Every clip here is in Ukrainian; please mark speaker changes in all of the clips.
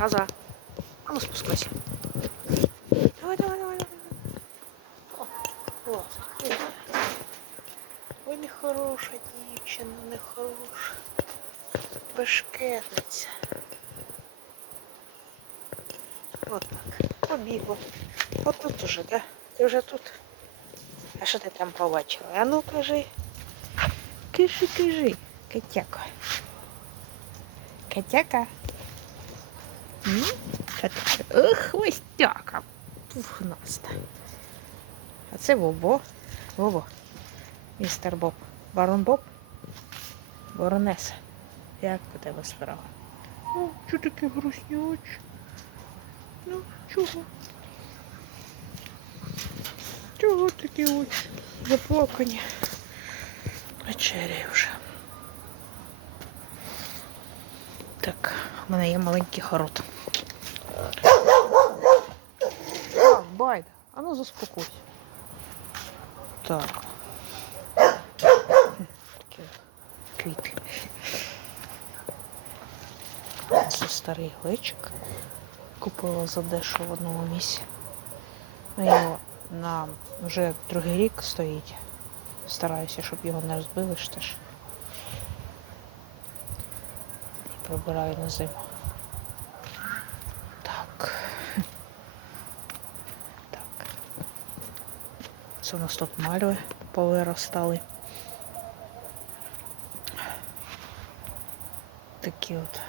Speaker 1: Назад. А ну спускайся. Давай, давай, давай, давай. О. Ой, нехороша дівчина, нехороша. Бешкетниця. От так. Побігла. От тут уже, да? Ти вже тут. А що ти там побачила? А ну кажи. Кажи, кажи. Котяка. Котяка. Хвостяка. Пухнаста. А це Бобо. Бобо. Містер Боб. Барон Боб. Баронеса. Як у тебе справа? Ну, що таке грустні очі? Ну, чого? Чого такі очі? Заплакані. Вечеряю вже. Так, у мене є маленький город. Так, Байда, а ну заспокойся. Так. Це старий глечик. Купила за дешево в одному місці. Ну, його на вже другий рік стоїть. Стараюся, щоб його не розбили ж теж. І прибираю на зиму. Це у нас тут мальви повиростали. Такі от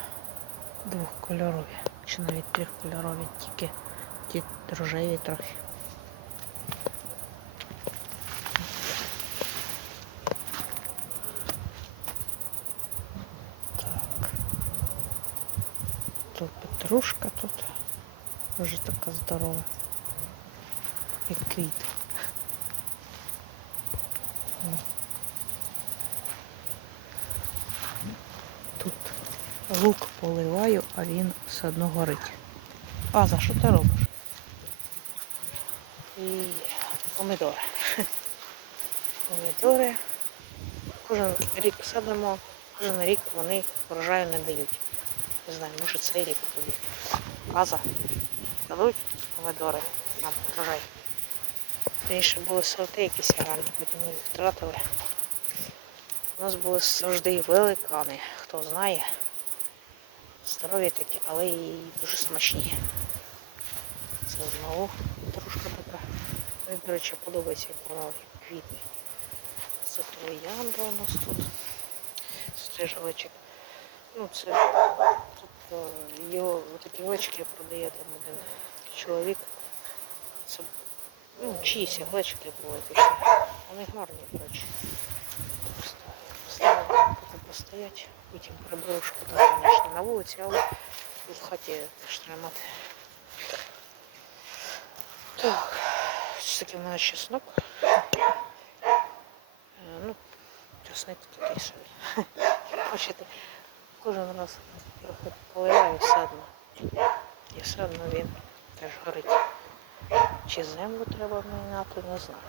Speaker 1: двохкольорові, чи навіть трьохкольорові, тільки ті рожеві трохи. Так. Тут петрушка тут вже така здорова. Як квіт. Лук поливаю, а він все одно горить. А за що ти робиш? І помідори. Помідори. Кожен рік садимо, кожен рік вони врожаю не дають. Не знаю, може цей рік тобі. Аза. Дадуть помідори нам врожай. Раніше були сорти якісь гарні, потім ми їх втратили. У нас були завжди великани, хто знає. Здорові такі, але і дуже смачні. Це знову трошки така. Мені, до речі, подобається, як вона квітне. Це троянда у нас тут. Стрижаличок. Ну, це тут е, його такі глечики продає там один чоловік. Це ну, чиїсь глечики були. Вони гарні. Поставили, постоять. Потім приберу шкода, звісно, на вулиці, але в хаті теж тримати. Так, ось такий в мене чеснок. Е, Ну, чесник такий собі. Бачите, кожен раз трохи поливаю все. І все одно він теж горить. Чи землю треба міняти, не знаю.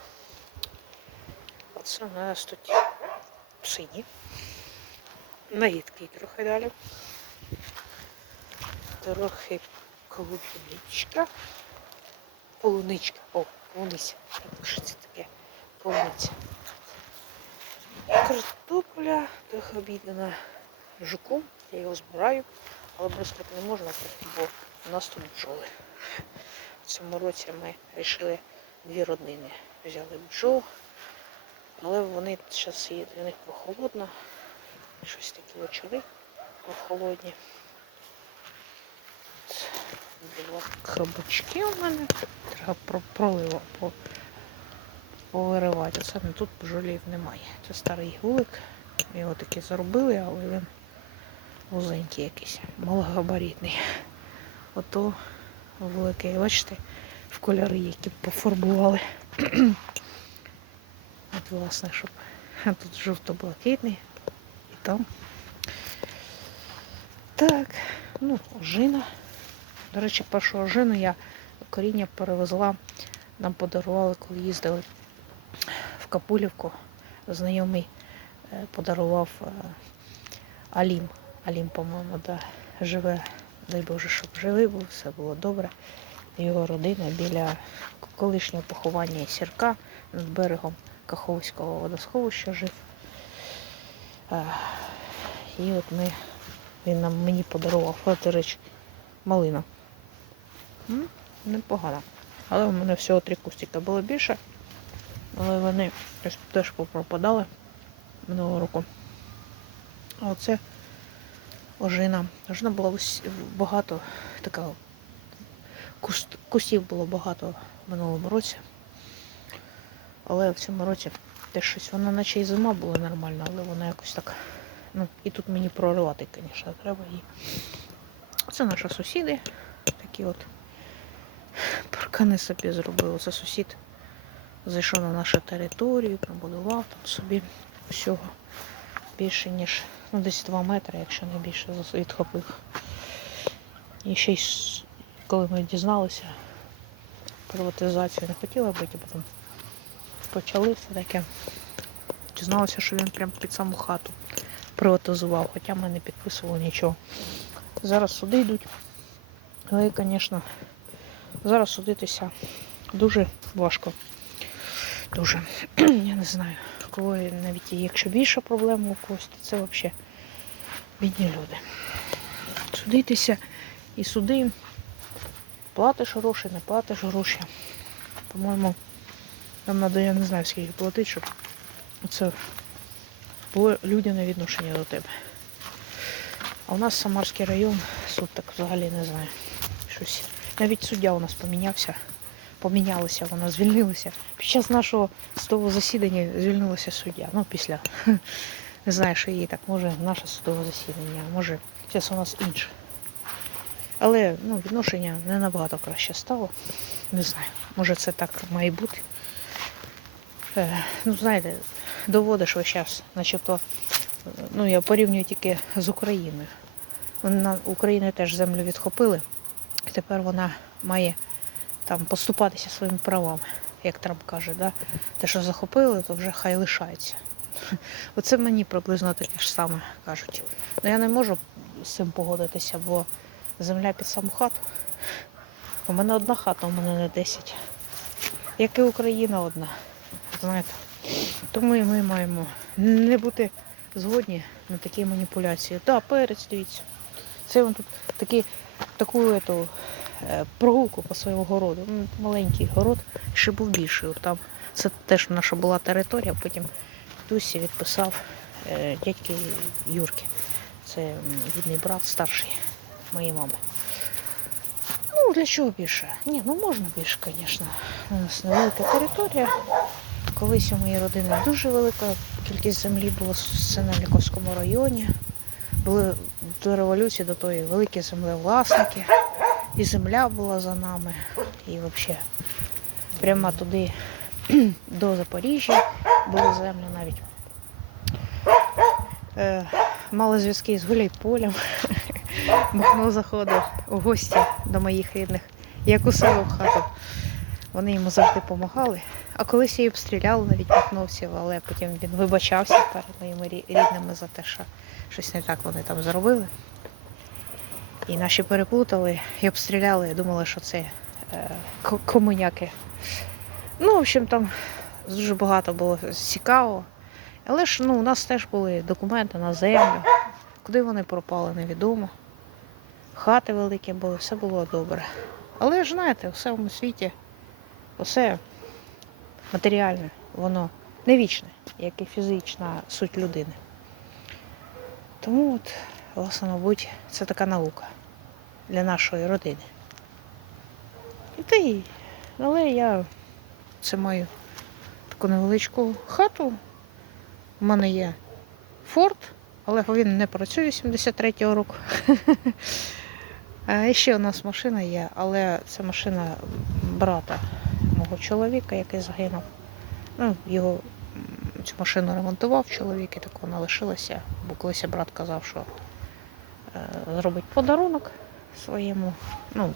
Speaker 1: Оце у нас тут сині. Наїдки трохи далі. Трохи клубничка. Полуничка. О, полуниця. Що це таке? Полуниця. Картопля трохи обідана жуком. Я його збираю, але бризкати не можна, бо у нас тут бджоли. В цьому році ми вирішили дві родини. Взяли бджол, але вони зараз є для них прохолодно. Щось такі очари прохолодні. Два кабачки у мене. Треба про- пролива повиривати. Оце не тут бджолів немає. Це старий вулик. Ми його таки заробили, але він вузенький якийсь, малогабаритний. Ото великий, бачите, в кольори, які пофарбували. От, власне, щоб тут жовто-блакитний там. Так, ну, ожина. До речі, першу ожину я коріння перевезла. Нам подарували, коли їздили в Капулівку. Знайомий е, подарував е, Алім. Алім, по-моєму, да, живе дай Боже, щоб живий був, все було добре. Його родина біля колишнього поховання сірка над берегом Каховського водосховища жив. І от ми, він нам мені подарував, речі, малина. М, Непогано. Але у мене всього три кустика було більше. Але вони теж попропадали минулого року. А оце ожина. Ожина була багато, така куст, кустів було багато в минулому році. Але в цьому році теж щось, воно наче і зима була нормальна, але вона якось так. Ну, і тут мені проривати, звісно, треба її. Це наші сусіди. Такі от паркани собі зробили. Це сусід зайшов на нашу територію, побудував там собі всього більше, ніж ну, десь 2 метри, якщо не більше, зас- відхопив. І ще й коли ми дізналися, приватизацію не хотіла бути, потім почали все таке. Дізналися, що він прям під саму хату приватизував, хоча ми не підписували нічого. Зараз суди йдуть. Але, звісно, зараз судитися дуже важко. Дуже. Я не знаю. Кого навіть якщо більша проблема у когось, то це взагалі бідні люди. Судитися і суди. Платиш гроші, не платиш гроші. По-моєму, нам треба, я не знаю, скільки платити, щоб це було людяне відношення до тебе. А у нас Самарський район, суд так взагалі не знаю. Щось. Навіть суддя у нас помінявся. Помінялися, вона звільнилася. Під час нашого судового засідання звільнилася суддя. Ну, після. Не знаю, що їй так може наше судове засідання, може зараз у нас інше. Але ну, відношення не набагато краще стало. Не знаю. Може це так має бути. Е, ну, знаєте, доводиш весь час, начебто, ну я порівнюю тільки з Україною. На Україну теж землю відхопили, і тепер вона має там поступатися своїми правами, як Трамп каже, да? те, що захопили, то вже хай лишається. Оце мені приблизно таке ж саме кажуть. Ну я не можу з цим погодитися, бо земля під саму хату. У мене одна хата, у мене не 10. Як і Україна одна. Знаєте. Тому і ми маємо не бути згодні на такі маніпуляції. Так, перець, дивіться. Це він тут такі, таку ету, е, прогулку по своєму городу. Ну, маленький город, ще був більший. Там це теж наша була територія, потім Дусі відписав е, дядьки Юрки. Це рідний брат старший моєї мами. Ну, для чого більше? Ні, ну можна більше, звісно. У нас невелика територія. Колись у моїй родини дуже велика кількість землі була в Синельниковському районі. Були до революції, до тої великі землевласники. І земля була за нами. І взагалі прямо туди до Запоріжжя були землі навіть. Е, мали зв'язки з Гуляйполем. Махно заходив у гості до моїх рідних, як у себе в хату. Вони йому завжди допомагали. А колись її обстріляли навіть махновців, але потім він вибачався перед моїми рідними за те, що щось не так вони там зробили. І наші переплутали і обстріляли, і думали, що це е, комуняки. Ну, в общем, там дуже багато було цікавого. Але ж ну, у нас теж були документи на землю. Куди вони пропали, невідомо. Хати великі були, все було добре. Але ж знаєте, у всьому світі усе матеріальне, воно не вічне, як і фізична суть людини. Тому от, власне, мабуть, це така наука для нашої родини. І та але я це маю таку невеличку хату. У мене є форт, але він не працює 73-го року. А ще у нас машина є, але це машина брата мого чоловіка, який загинув. Ну, його цю машину ремонтував чоловік, і так вона лишилася, бо колись брат казав, що е, зробить подарунок своєму, ну,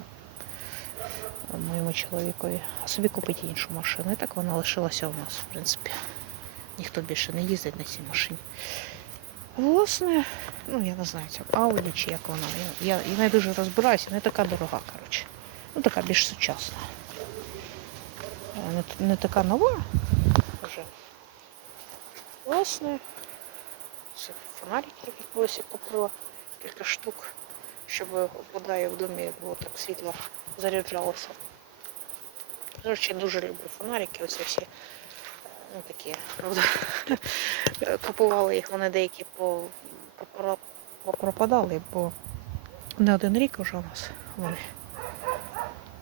Speaker 1: моєму чоловікові, а собі купить іншу машину. І так вона лишилася у нас, в принципі. Ніхто більше не їздить на цій машині. Власне, ну я не знаю, це Audi чи як вона. Я, я, я не дуже розбираюся, не така дорога, коротше. Ну така більш сучасна. Не, не така нова вже. Власне, це фонарики, які колись купила, кілька штук, щоб вода в домі було так світло заряджалося. Коротше, я дуже люблю фонарики, оці всі ну, такі, правда. Купували їх, вони деякі по, попропадали, бо не один рік вже у нас вони.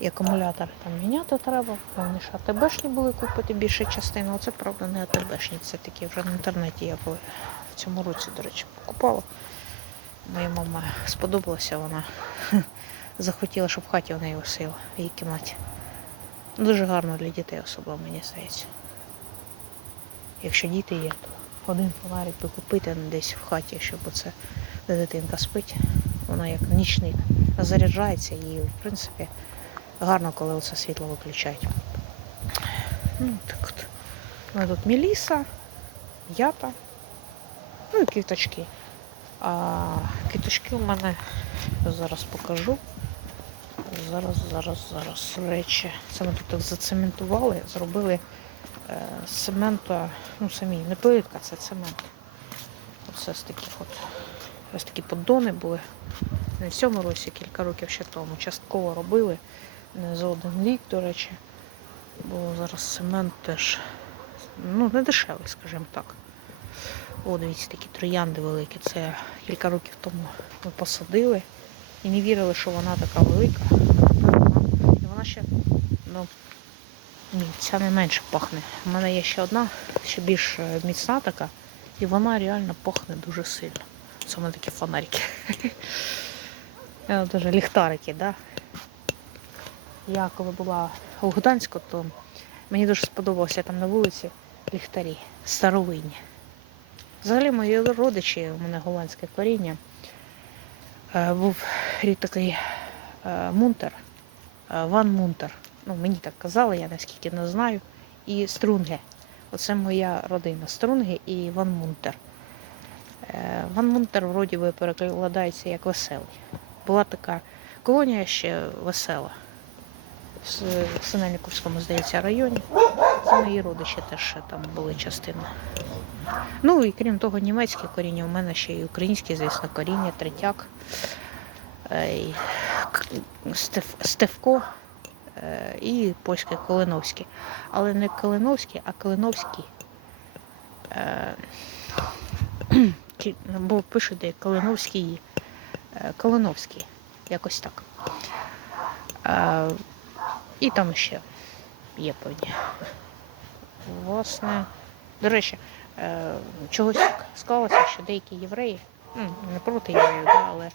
Speaker 1: І акумулятор там міняти треба, вони ж АТБшні були купити більше частину. Оце, правда, не АТБшні, це такі вже в інтернеті я в цьому році, до речі, покупала. Моїй мама сподобалося, вона захотіла, щоб в хаті вона її висила, в її кімнаті. Дуже гарно для дітей особливо, мені здається. Якщо діти є, то один фонарик би купити десь в хаті, щоб оце, де дитинка спить, вона як нічник заряджається і, в принципі, гарно, коли оце світло виключають. Ну, так от. У мене тут Меліса, ята, ну і квіточки. А квіточки у мене зараз покажу. Зараз, зараз, зараз речі. Це ми тут зацементували, зробили е, з цемента, ну самі, не плитка, це цемент. Оце з таких от. Ось такі поддони були. Не в цьому році, кілька років ще тому. Частково робили. Не за один рік, до речі. Бо зараз цемент теж ну, не дешевий, скажімо так. О, дивіться, такі троянди великі. Це кілька років тому ми посадили і не вірили, що вона така велика. І вона ще, ну, ні, ця не менше пахне. У мене є ще одна, ще більш е, міцна така, і вона реально пахне дуже сильно. Це у мене такі фонарики. Е, Дуже ліхтарики, да? Я коли була у Гданську, то мені дуже сподобалося там на вулиці ліхтарі старовинні. Взагалі мої родичі, у мене голландське коріння, е, був рід такий е, Мунтер, е, Ван Мунтер. Ну, мені так казали, я наскільки не знаю. І Струнге. Оце моя родина. Струнге і Ван Мунтер. Ван Мунтер вроді би перекладається як веселий. Була така колонія ще весела. В Синельниковському, здається, районі. Це мої родичі теж там були частина. Ну і крім того, німецьке коріння, у мене ще й українське, звісно, коріння, третяк, е, і Стевко е, і польське Калиновське. Але не Калиновське, а Калиновський. Е, Бо пишуть, де Калиновський, е, Калиновський, якось так. І там ще є певні. Власне, до речі, е, чогось склалося, що деякі євреї, ну, не проти євреїв, але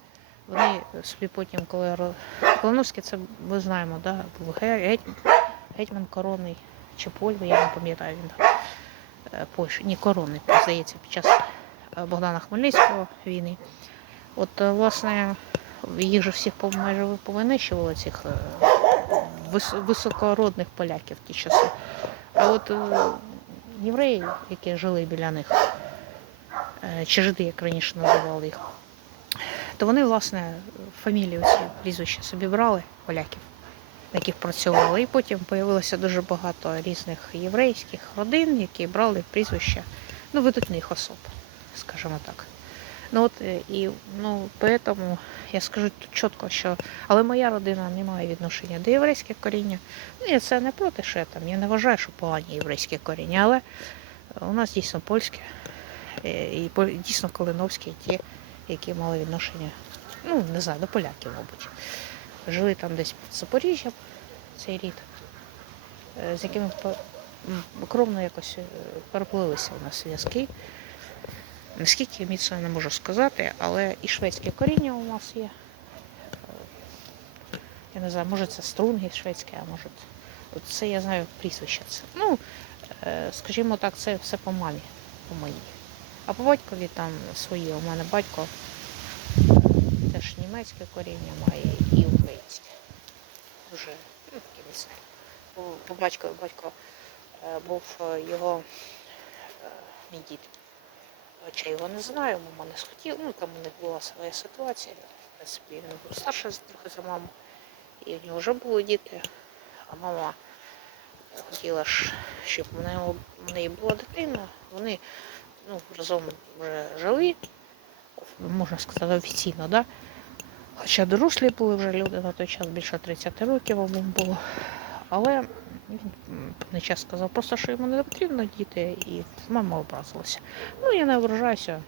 Speaker 1: вони собі потім, коли Колоновський, це ми знаємо, да, був ге- гетьман коронний чи Польви, я не пам'ятаю він там. е, Польщі, ні, коронний, здається, під час е, Богдана Хмельницького війни. От, власне, їх же всіх майже повинищували цих високородних поляків в ті часи. А от е, євреї, які жили біля них, е, чи жиди, як раніше називали їх, то вони, власне, фамілії ці прізвища собі брали поляків, на яких працювали. І потім з'явилося дуже багато різних єврейських родин, які брали прізвища ну, видатних особ, скажімо так. Ну от е, і ну, поэтому я скажу тут чітко, що але моя родина не має відношення до єврейських коріння. Ну, я це не проти, я там. Я не вважаю, що погані єврейське коріння, але у нас дійсно польське е, і дійсно калиновські ті, які мали відношення, ну, не знаю, до поляків, мабуть. Жили там десь під Запоріжжям, цей рід, е, з якими кровно якось е, переплилися у нас зв'язки. Наскільки міцно я не можу сказати, але і шведське коріння у нас є. Я не знаю, може це струнги шведське, а може. Це я знаю прізвище. Це. Ну, е, скажімо так, це все по мамі, по моїй. А по батькові там свої. У мене батько е, теж німецьке коріння має і українське. Дуже ну, таке міцне. По, по батькові батько е, був його мій дід Хоча його не знаю, мама не схотіла, ну там у них була своя ситуація. В принципі, він був старший трохи за маму, і в нього вже були діти, а мама хотіла ж, щоб в неї, в неї була дитина. Вони ну, разом вже жили, можна сказати, офіційно, да? Хоча дорослі були вже люди на той час більше 30 років обом було. Але він не час сказав просто, що йому не потрібно діти, і мама образилася. Ну, я не ображаюся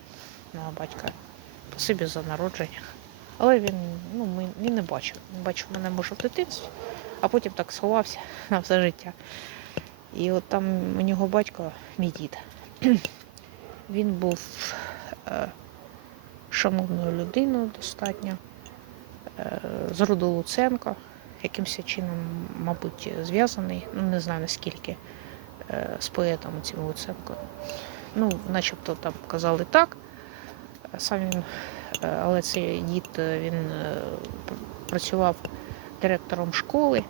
Speaker 1: на батька. Спасибі за народження. Але він, ну, він не бачив. Він бачив мене може в дитинстві, а потім так сховався на все життя. І от там у нього батько, мій дід. Він був е, шановною людиною достатньо, е, з роду Луценко, якимось чином, мабуть, зв'язаний, ну не знаю наскільки, е, з поетом цим Луценко. Ну, начебто там казали так. Сам він, е, але цей дід е, він е, працював директором школи,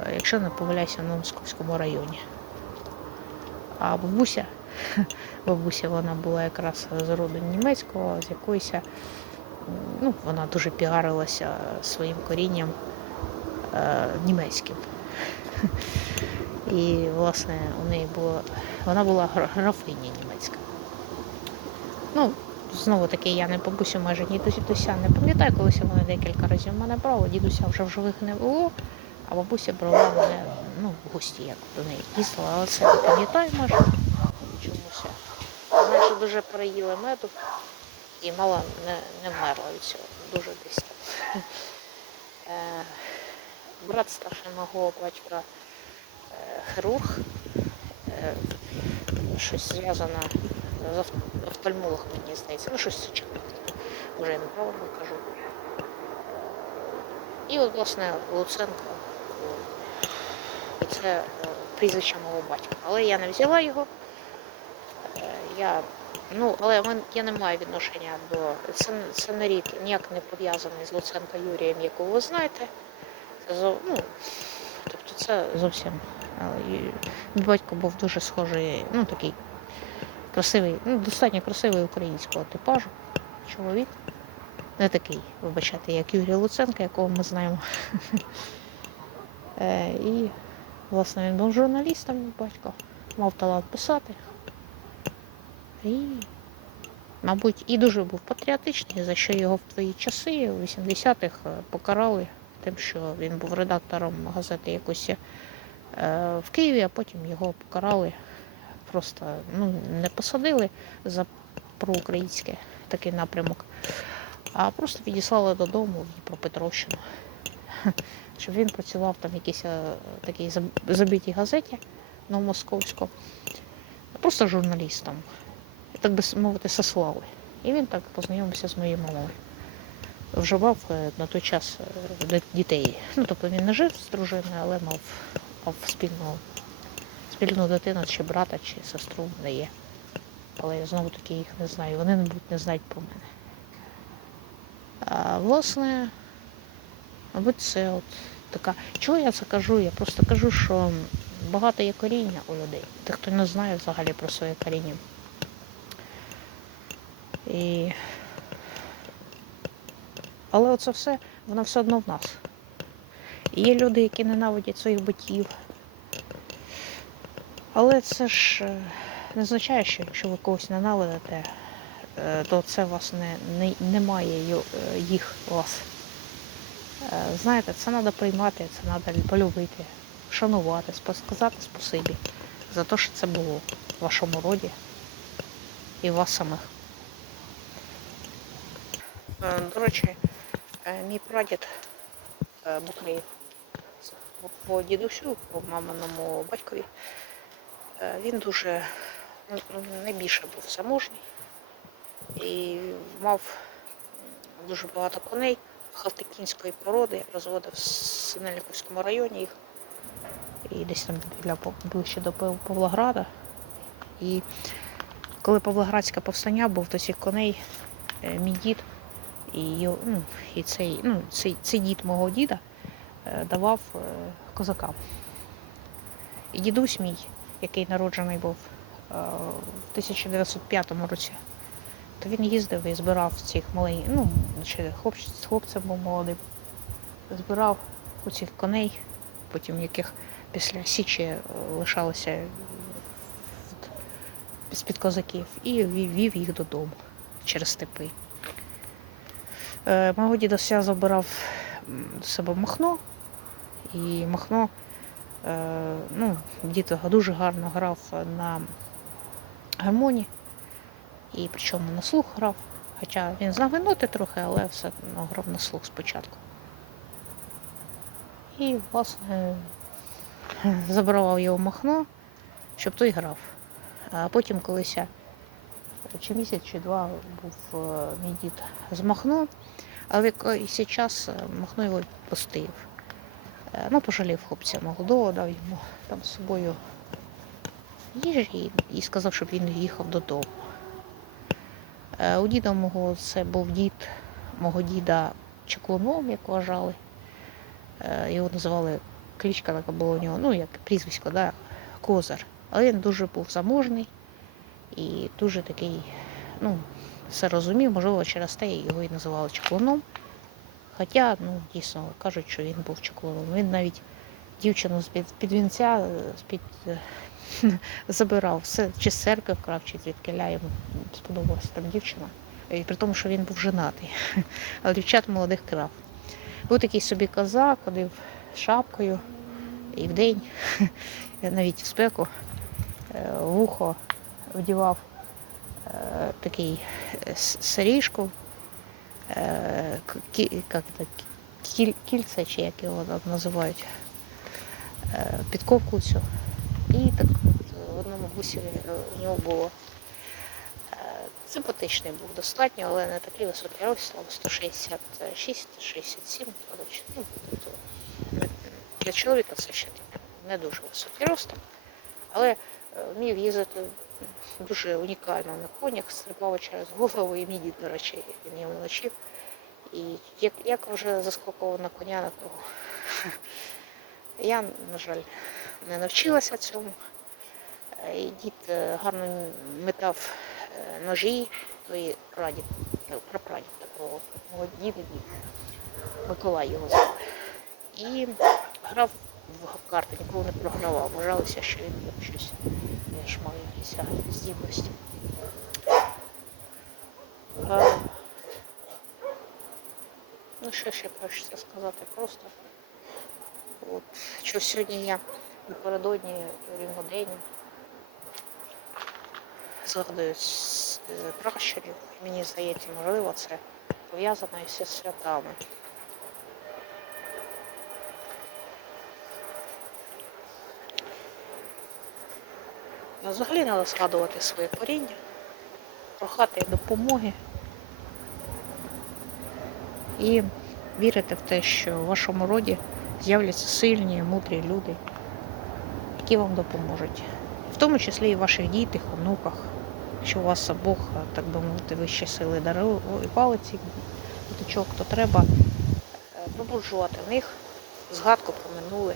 Speaker 1: е, якщо не помиляюся, в Московському районі. А бабуся, бабуся вона була якраз з роду німецького, з якоїсь, ну, вона дуже піарилася своїм корінням е, німецьким. І, власне, у неї було, вона була графиня німецька. Ну, знову таки, я не бабусю майже ні дідуся не пам'ятаю, колись вони декілька разів мене брали, дідуся вже в живих не було, а бабуся брала мене ну, в гості, як до неї їздила, але це не пам'ятаю майже чомусь. Майже дуже переїли меду і мало не, не вмерла від цього. Дуже десь. Брат старший мого батька е, хірург, е, щось зв'язане з оф- офтальмолог, мені здається, ну щось чим. Вже я неправильно кажу. І от, власне, Луценко. І це е, прізвище мого батька. Але я не взяла його. Я, ну, але я не маю відношення до. Це, це не рід ніяк не пов'язаний з Луценко Юрієм, якого ви знаєте. Ну, тобто це зовсім. е, і батько був дуже схожий, ну такий красивий, ну, достатньо красивий українського типажу. Чоловік. Не такий, вибачайте, як Юрій Луценко, якого ми знаємо. Е, І, власне, він був журналістом, мій батько, мав талант писати. І, мабуть, і дуже був патріотичний, за що його в твої часи, у 80-х, е, покарали тим, що він був редактором газети якось е, в Києві, а потім його покарали. Просто ну, не посадили за проукраїнське такий напрямок, а просто відіслали додому в Дніпропетровщину. Щоб він працював там в якійсь е, такій забитій газеті новомосковську, просто журналістом, так би мовити, сослали. І він так познайомився з моєю мамою. Вживав е, на той час е, дітей. Ну, тобто він не жив з дружиною, але мав, мав спільну, спільну дитину, чи брата, чи сестру не є. Але я знову таки їх не знаю. Вони, мабуть, не знають про мене. А, власне, мабуть, це от така. Чого я це кажу? Я просто кажу, що багато є коріння у людей. Тих, хто не знає взагалі про своє коріння. І... Але оце все, воно все одно в нас. І є люди, які ненавидять своїх батьків. Але це ж е, не означає, що якщо ви когось ненавидите, е, то це вас не, не, немає е, їх вас. Знаєте, це треба приймати, це треба полюбити, шанувати, сказати спасибі за те, що це було в вашому роді і вас самих. До речі, мій прадід е, Бухлій по дідусю, по маминому батькові, е, він дуже найбільше був заможний і мав дуже багато коней халтикінської породи, розводив в Синельниковському районі їх. І десь там біля ближче до Пав- Павлограда. І коли Павлоградське повстання був до цих коней е, мій дід і, ну, і цей, ну, цей, цей дід мого діда е, давав е, козакам. І дідусь мій, який народжений був е, в 1905 році, то він їздив і збирав цих маленьких, ну, ще хлопці, хлопцем був молодим. Збирав оцих коней, потім яких після Січі е, лишалося з-під козаків, і вів їх додому через степи. Е, мого дідуся забирав до себе Махно, і Махно е, ну, дід дуже гарно грав на гармоні, і причому на слух грав. Хоча він знав і ноти трохи, але все одно грав на слух спочатку. І, власне, забирав його Махно, щоб той грав. А потім колись я чи місяць, чи два був е, мій дід з Махно, але якийсь е, Махно його відпустив. Е, Ну, пожалів хлопця молодого, дав йому там з собою їжі і, сказав, щоб він їхав додому. У діда мого це був дід мого діда Чеклуном, як вважали. Його називали кличка така була у нього, ну як прізвисько, да, Козар. Але він дуже був заможний і дуже такий, ну, все розумів, можливо, через те його і називали чеклуном. Хоча, ну, дійсно, кажуть, що він був чеклуном. Він навіть дівчину з-під під вінця з-під, е, забирав, все, чи з церкви вкрав, чи звідкиля йому сподобалася там дівчина. І при тому, що він був женатий, але дівчат молодих крав. Був такий собі козак, ходив шапкою і вдень, навіть в спеку, е, в ухо вдівав е, такий е, с- соріжку, е, кі- кіль- кільце, чи як його там називають, е, підковку цю. І так в одному гусі е, у нього було. Е, Симпатичний був достатньо, але не такий високий рост, 166-67, коротше. Ну, тобто для чоловіка це ще не дуже високий рост, але е, вмів їздити дуже унікально на конях, стрибав через голову і мій до речі, він його навчив. І як, як вже заскокував на коня на того. Я, на жаль, не навчилася цьому. Е, І дід е, гарно метав е, ножі, то і прадід, прапрадід такого, мого діда дід, Миколай його звали. І грав в карти, ніколи не програвав. Вважалося, що він щось теж мав якісь а, здібності. Ну, що ще хочеться сказати просто. От, що сьогодні я напередодні рівнодень згадую е, пращурів. Мені здається, можливо, це пов'язано із святами. Взагалі треба згадувати своє коріння, прохати допомоги і вірити в те, що в вашому роді з'являться сильні, мудрі люди, які вам допоможуть. В тому числі і в ваших дітях, онуках, якщо у вас Бог, так би мовити, вищі сили дарує палиці, діточок, то треба е, пробуджувати в них згадку про минуле,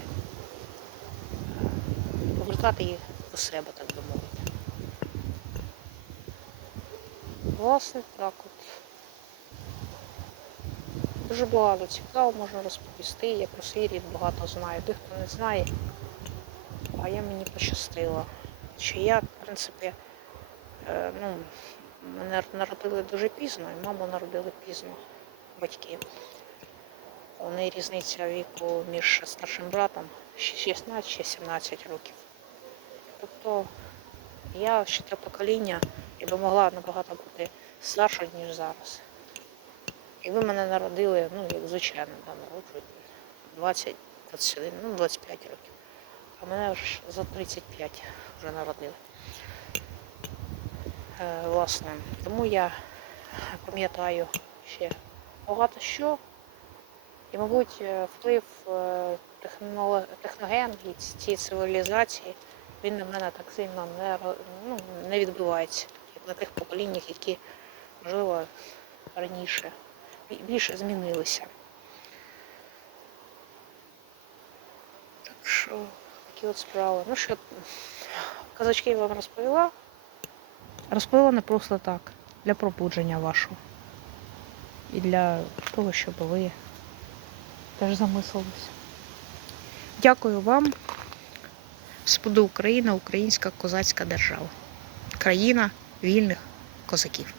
Speaker 1: повертати їх себе, так би мовити. Власне, так от. Дуже багато цікаво можна розповісти. Я про свій рід багато знаю. Тих, хто не знає, а я мені пощастило. Що я, в принципі, е, ну, мене народили дуже пізно, і маму народили пізно батьки. У неї різниця віку між старшим братом 16-17 років. Тобто я ще те покоління і би могла набагато бути старшою, ніж зараз. Якби мене народили, ну, як звичайно, да, народжують 20, 21, ну, 25 років. А мене ж за 35 вже народили. Е, власне, тому я пам'ятаю ще багато що. І, мабуть, е, вплив е, техноло- техноген і ці- цієї цивілізації, він на мене так сильно не, ну, не відбувається, як на тих поколіннях, які, можливо, раніше більше змінилися. Так що, такі от справи. Ну що, казачки я вам розповіла. Розповіла не просто так. для пробудження вашого. І для того, щоб ви теж замислилися. Дякую вам. Господи Україна, українська козацька держава. Країна вільних козаків.